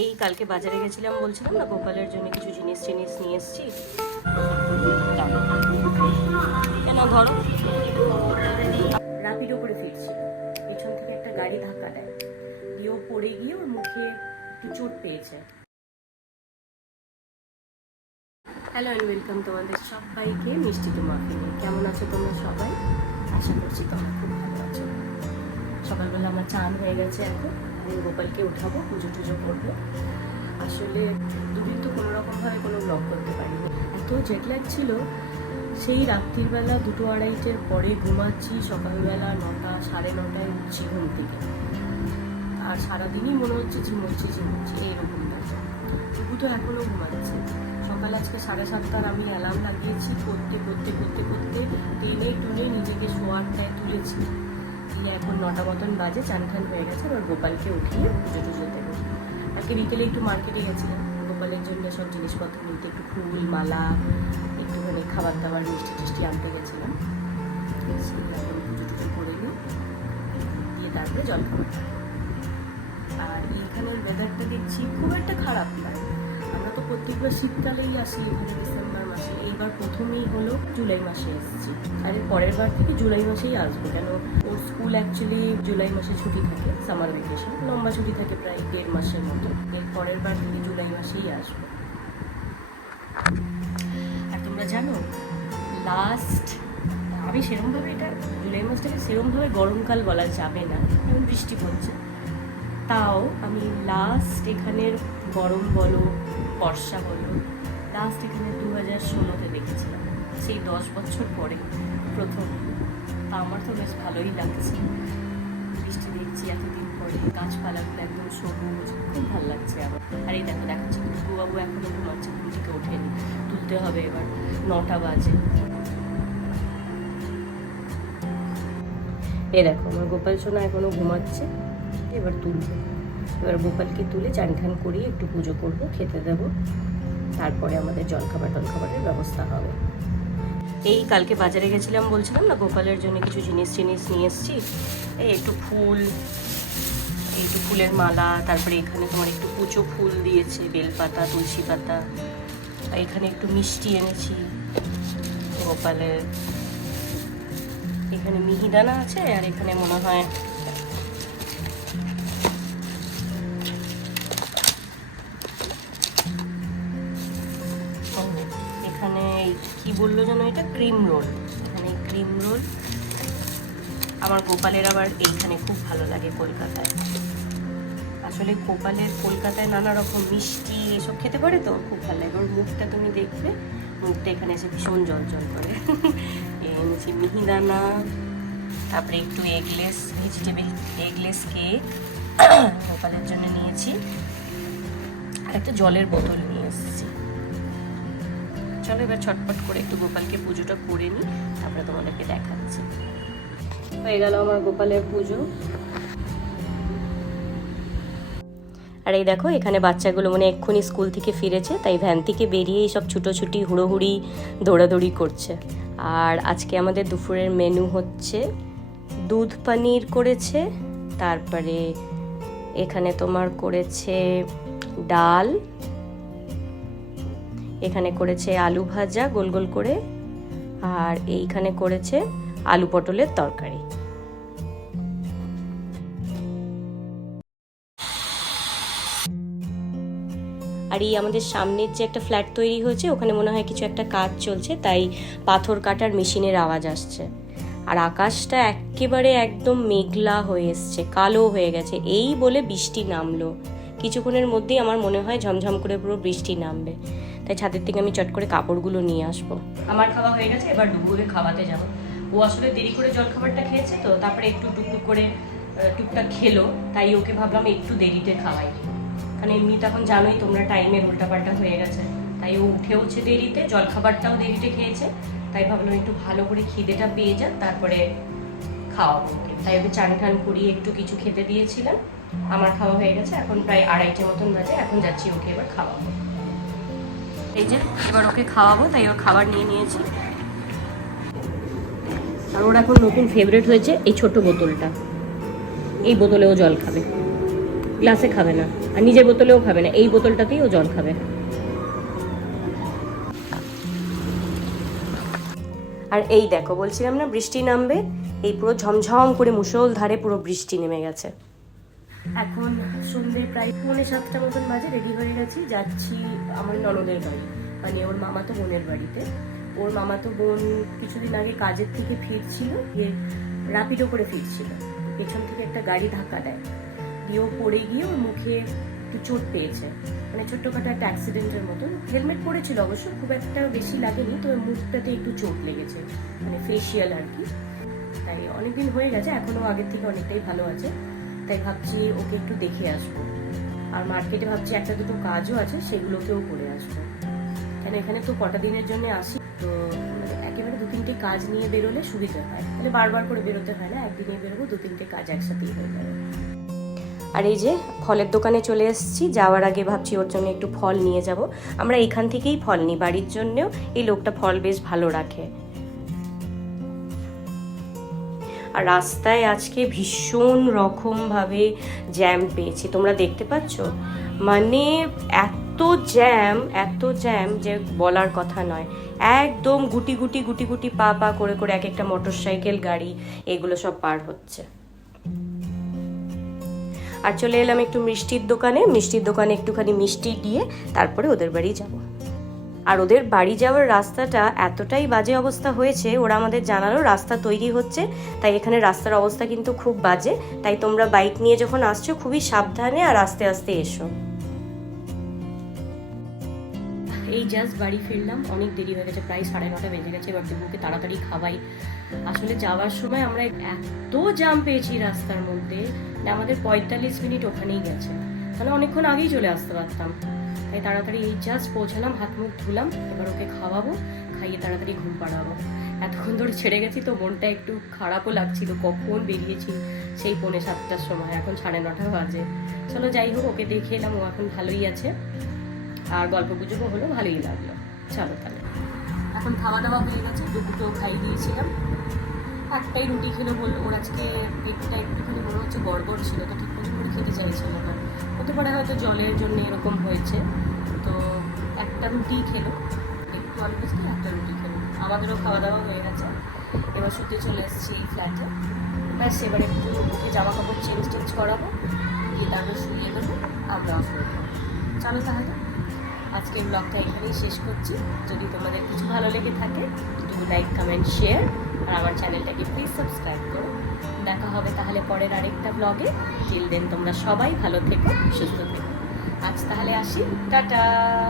এই কালকে বাজারে গেছিলাম বলছিলাম না, গোপালের জন্য কিছু জিনিস নিয়ে এসেছি। কেন ধরো, রাপিডো করে ফিরছিল, পেছন থেকে একটা গাড়ি ধাক্কা দেয়, দিয়ে ও পড়ে গিয়ে ওর মুখে একটু চোট পেয়েছে। হ্যালো অ্যান্ড ওয়েলকাম তোমাদের সবাইকে মিষ্টি তো মাফিনে। কেমন আছো তোমরা সবাই? আশা করছি তোমরা খুব ভালো আছো। সকালবেলা আমার চান হয়ে গেছে, এখন আমি গোপালকে উঠাবো, পুজো টুজো করবো। আসলে দুদিন তো কোনো রকমভাবে কোনো ব্লগ করতে পারিনি, এত জেটল্যাগ ছিল। সেই রাত্রিবেলা 2-2:30 পরে ঘুমাচ্ছি, সকালবেলা 9টা 9:30 উঠছি ঘুম থেকে, আর সারাদিনই মনে হচ্ছে ঝিমুচ্ছি এইরকমটা। তবু তো এখনও ঘুমাচ্ছে। সকাল আজকে 7:30টার আমি অ্যালার্ম লাগিয়েছি, করতে টেনে টুনে নিজেকে শোয়ারটায় তুলেছি। দিয়ে এখন 9টা মতন বাজে, চান ঠান হয়ে গেছে। এবার গোপালকে উঠিয়ে পুজো টুজো দেবো। আজকে বিকেলে একটু মার্কেটে গেছিলাম গোপালের জন্য সব জিনিসপত্র নিতে, একটু ফুল মালা, একটুখানি খাবার দাবার মিষ্টি টিষ্টি আনতে গেছিলাম। এখন পুজো টুজো করে নিই, দিয়ে তারপরে জল খাবার। আর এইখানের ওয়েদারটা দেখছি খুব একটা খারাপ নয়। আমরা তো প্রত্যেকবার শীতকালেই আসি এখানে, ডিসেম্বর মাসে। এইবার প্রথমেই হলো জুলাই মাসে এসেছি, আর এর পরের বার থেকে জুলাই মাসেই আসবো। কেন ওর স্কুল অ্যাকচুয়ালি জুলাই মাসে ছুটি থাকে, সামার ভ্যাকেশন, লম্বা ছুটি থাকে প্রায় 1.5 মাসের মতো। এর পরের বার থেকে জুলাই মাসেই আসবো। আর তোমরা জানো, আমি সেরকমভাবে এটা জুলাই মাসটাকে সেরকমভাবে গরমকাল বলা যাবে না, এখন বৃষ্টি পড়ছে। তাও আমি লাস্ট এখানের গরম বলো বর্ষা বলো, লাস্ট এখানে 2016-তে দেখেছিলাম, সেই 10 বছর পরে প্রথম। তা আমার তো বেশ ভালোই লাগছে, বৃষ্টি দেখছি এতদিন পরে, গাছপালাগুলো একদম সবুজ, খুব ভালো লাগছে আমার। আর এই দেখাচ্ছি বাবু এখনো ঘুমাচ্ছে, ঘুম থেকে ওঠেনি, তুলতে হবে এবার, 9টা বাজে। দেখো আমার গোপাল সোনা এখনো ঘুমাচ্ছে, এবার তুলবো। এবার গোপালকে তুলে চান ঠান করিয়ে একটু পুজো করবো, খেতে দেবো, তারপরে আমাদের জলখাবারের ব্যবস্থা হবে। এই কালকে বাজারে গেছিলাম বলছিলাম না, গোপালের জন্য কিছু জিনিস নিয়ে এসেছি। এই একটু ফুল, একটু ফুলের মালা, তারপরে এখানে তোমার একটু কুচো ফুল দিয়েছে, বেলপাতা, তুলসী পাতা। এখানে একটু মিষ্টি এনেছি গোপালের, এখানে মিহিদানা আছে, আর এখানে মনে হয় এখানে কি বললো যেন, এটা ক্রিম রোল। এখানে ক্রিম রোল আমার গোপালের আবার এইখানে খুব ভালো লাগে কলকাতায়। আসলে গোপালের কলকাতায় নানা রকম মিষ্টি এসব খেতে পারে, তো খুব ভালো লাগে। ওর মুখটা তুমি দেখবে, মুখটা এখানে এসে ভীষণ জল করে। এনেছি মিহিদানা, তারপরে একটু ভেজিটেবল এগলেস কেক গোপালের জন্য নিয়েছি, আর একটা জলের বোতল নিয়ে এসেছি। চলো এবার ছটপট করে একটু গোপালকে পুজোটা করে নিই, তারপরে তোমাদেরকে দেখাচ্ছি। হয়ে গেল আমার গোপালের পুজো। আর এই দেখো এখানে বাচ্চাগুলো মানে এক্ষুনি স্কুল থেকে ফিরেছে, তাই ভ্যান থেকে বেরিয়ে সব ছুটোছুটি হুড়োহুড়ি দৌড়াদৌড়ি করছে। আর আজকে আমাদের দুপুরের মেনু হচ্ছে দুধ পনির করেছে, তারপরে এখানে তোমার করেছে ডাল, এখানে করেছে আলু ভাজা গোল গোল করে, আর এইখানে করেছে আলু পটলের তরকারি। আর এই আমাদের সামনের যে একটা ফ্ল্যাট তৈরি হয়েছে, ওখানে মনে হয় কিছু একটা কাজ চলছে, তাই পাথর কাটার মেশিনের আওয়াজ আসছে। আর আকাশটা একেবারে একদম মেঘলা হয়ে এসছে, কালো হয়ে গেছে। এই বলে বৃষ্টি নামলো, কিছুক্ষণের মধ্যেই আমার মনে হয় ঝমঝম করে পুরো বৃষ্টি নামবে। তাই ছাদের থেকে আমি চট করে কাপড়গুলো নিয়ে আসবো। আমার খাওয়া হয়ে গেছে, এবার ডুবুকে খাওয়াতে যাবো। ও আসলে দেরি করে জলখাবারটা খেয়েছে, তো তারপরে একটু টুকটুক করে টুকটাক খেলো, তাই ওকে ভাবলাম একটু দেরিতে খাওয়াই। কারণ এমনিতে এখন জানোই তোমরা, টাইমের উল্টাপাল্টা হয়ে গেছে, তাই ও উঠেওছে দেরিতে, জলখাবারটাও দেরিতে খেয়েছে, তাই ভাবলাম একটু ভালো করে খিদেটা পেয়ে যাক, তারপরে খাওয়াবো ওকে। তাই ওকে চান ঠান করিয়ে একটু কিছু খেতে দিয়েছিলাম। আমার খাওয়া হয়ে গেছে, এখন প্রায় 2:30 মতন বাজে, এখন যাচ্ছি ওকে এবার খাওয়াবো। এই যে এবার ওকে খাওয়াবো, তাই ওর খাবার নিয়ে নিয়েছি। আর ওর এখন নতুন ফেভারিট হয়েছে এই ছোট বোতলটা, এই বোতলেও জল খাবে, গ্লাসে খাবে না। আর নিজের বোতলেও খাবে না, এই বোতলটাতেই ও জল খাবে। আর এই দেখো, বলছিলাম না বৃষ্টি নামবে, এই পুরো ঝমঝম করে মুষলধারে পুরো বৃষ্টি নেমে গেছে। এখন সন্ধ্যে প্রায় 6:45 মতন বাজে, রেডি হয়ে গেছি, যাচ্ছি আমার ননদের বাড়ি, মানে ওর মামাতো বোনের বাড়িতে। ওর মামাতো বোন কিছুদিন আগে কাজের থেকে ফিরছিল, গিয়ে র্যাপিডো করে ফিরছিল, পেছন থেকে একটা গাড়ি ধাক্কা দেয়, দিয়ে ও পড়ে গিয়ে ওর মুখে একটু চোট পেয়েছে, মানে ছোট্টখাটো একটা অ্যাক্সিডেন্টের মতো। হেলমেট পরেছিল অবশ্য, খুব একটা বেশি লাগেনি, তো ওর মুখটাতে একটু চোট লেগেছে, মানে ফেসিয়াল আর কি। তাই অনেকদিন হয়ে গেছে, এখনো আগের থেকে অনেকটাই ভালো আছে। তাই ভাবছি ওকে একটু দেখে আসবো। আর মার্কেটে ভাবছি একটা দুটো কাজও আছে, সেগুলোকেও করে আসবো, কেন এখানে তো কটা দিনের জন্য আসি, তো মানে একেবারে 2-3টে কাজ নিয়ে বেরোলে সুবিধা হয়, মানে বারবার করে বেরোতে হয় না, একদিনে বেরোবো, 2-3টে কাজ একসাথেই হয়ে যাবে। আর এই যে ফলের দোকানে চলে এসেছি, যাওয়ার আগে ভাবছি ওর জন্য একটু ফল নিয়ে যাব। আমরা এখান থেকেই ফল নিই বাড়ির জন্যও, এই লোকটা ফল বেশ ভালো রাখে। আর রাস্তায় আজকে ভীষণ রকমভাবে জ্যাম পেয়েছি, তোমরা দেখতে পাচ্ছ, মানে এত জ্যাম যে বলার কথা নয়। একদম গুটি গুটি পা পা করে করে এক একটা মোটরসাইকেল, গাড়ি, এগুলো সব পার হচ্ছে। আর চলে এলাম একটু মিষ্টির দোকানে একটুখানি মিষ্টি দিয়ে তারপরে ওদের বাড়ি যাব। আর ওদের বাড়ি যাওয়ার রাস্তাটা এতটাই বাজে অবস্থা হয়েছে, ওরা আমাদের জানালো রাস্তা তৈরি হচ্ছে, তাই এখানে রাস্তার অবস্থা কিন্তু খুব বাজে, তাই তোমরা বাইক নিয়ে যখন আসছো খুবই সাবধানে আর আস্তে আস্তে এসো। এই জাস্ট বাড়ি ফিরলাম, অনেক দেরি হয়ে গেছে, প্রায় 9:30 বেজে গেছে। এবার দেবুকে তাড়াতাড়ি খাওয়াই। আসলে যাওয়ার সময় আমরা এত জ্যাম পেয়েছি রাস্তার মধ্যে, আমাদের 45 মিনিট ওখানেই গেছে, তাহলে অনেকক্ষণ আগেই চলে আসতে পারতাম। তাই তাড়াতাড়ি এই জাস্ট পৌঁছালাম, হাত মুখ ধুলাম, এবার ওকে খাওয়াবো, খাইয়ে তাড়াতাড়ি ঘুম পাড়াবো। এতক্ষণ ধরে ছেড়ে গেছি তো মনটা একটু খারাপও লাগছিল, কখন বেরিয়েছি সেই 6:45-র সময়, এখন 9:30 বাজে। চলো যাই হোক, ওকে দেখে এলাম, ও এখন ভালোই আছে, আর গল্প গুজবও হলো, ভালোই লাগলো। চলো তাহলে, এখন খাওয়া দাওয়া হয়ে গেছে, দুপুরটাও খাই দিয়েছিলাম, একটাই রুটি খেলো, বললো ওর আজকে পেটটা একটুখানি মনে হচ্ছে গড়বড় ছিল, তো ঠিক মতো করে খেতে চাইছিল না, হতে পারে হয়তো জলের জন্য এরকম হয়েছে, তো একটা রুটি খেলো, একটু অল্প একটা রুটি খেলো। আমাদেরও খাওয়া দাওয়া হয়ে গেছে, এবার শুতে চলে এসেছি ফ্ল্যাটে। ব্যাস এবার একটু ওকে জামা কাপড় চেঞ্জ করাবো, দিয়ে তারপর শুয়ে দেবো, আমরাও শুয়ে দেবো। চলো তাহলে আজকের ব্লগটা এখানেই শেষ করছি। যদি তোমাদের কিছু ভালো লেগে থাকে, একটু লাইক, কমেন্ট, শেয়ার, আর আমার চ্যানেলটাকে প্লিজ সাবস্ক্রাইব করো। দেখা হবে তাহলে পরের আরেকটা ব্লগে। টিল দেন তোমরা সবাই ভালো থেকো, সুস্থ থেকো। আজ তাহলে আসি, টাটা।